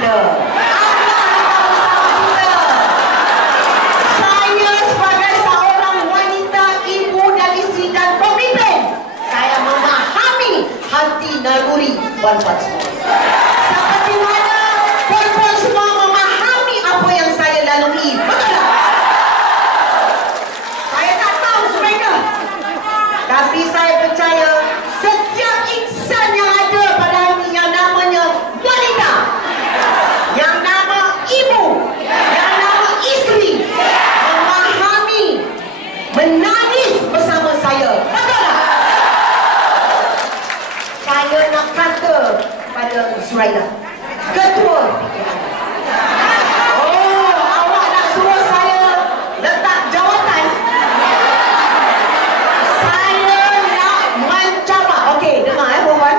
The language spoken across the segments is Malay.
kita. Saya sebagai seorang wanita, ibu dan isteri dan pemimpin, saya memahami hati naluri puan-puan semua. Seperti mana puan-puan semua memahami apa yang saya lalui. Betul tak? Saya tak tahu mereka, tapi saya percaya setiap insan yang ada pada hari ini yang namanya wanita, yang nama ibu, yang nama isteri, memahami, menangis bersama saya. Betul tak? Saya nak kata pada Zuraida, ketua PKR. Oh, awak nak suruh saya letak jawatan? Saya nak mencabar. Okey, dengar perempuan.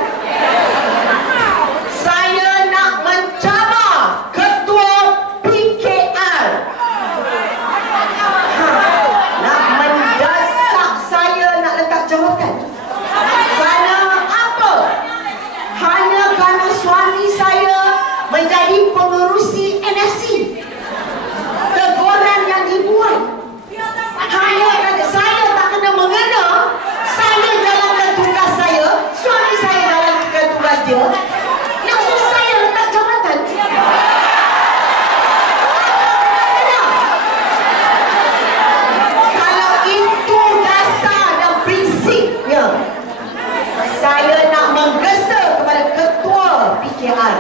Saya nak mencabar ketua PKR. Nak mendesak saya nak letak jawatan. Kerana apa? Hanya kerana suami saya menjadi pengerusi NFC. Teguran yang dibuat hanya kerana saya tak kena mengena. Saya jalankan tugas saya, suami saya jalankan tugas dia. Nak suruh saya letak jawatan? Kalau itu dasar dan prinsipnya, saya nak menggesa kepada ketua PKR.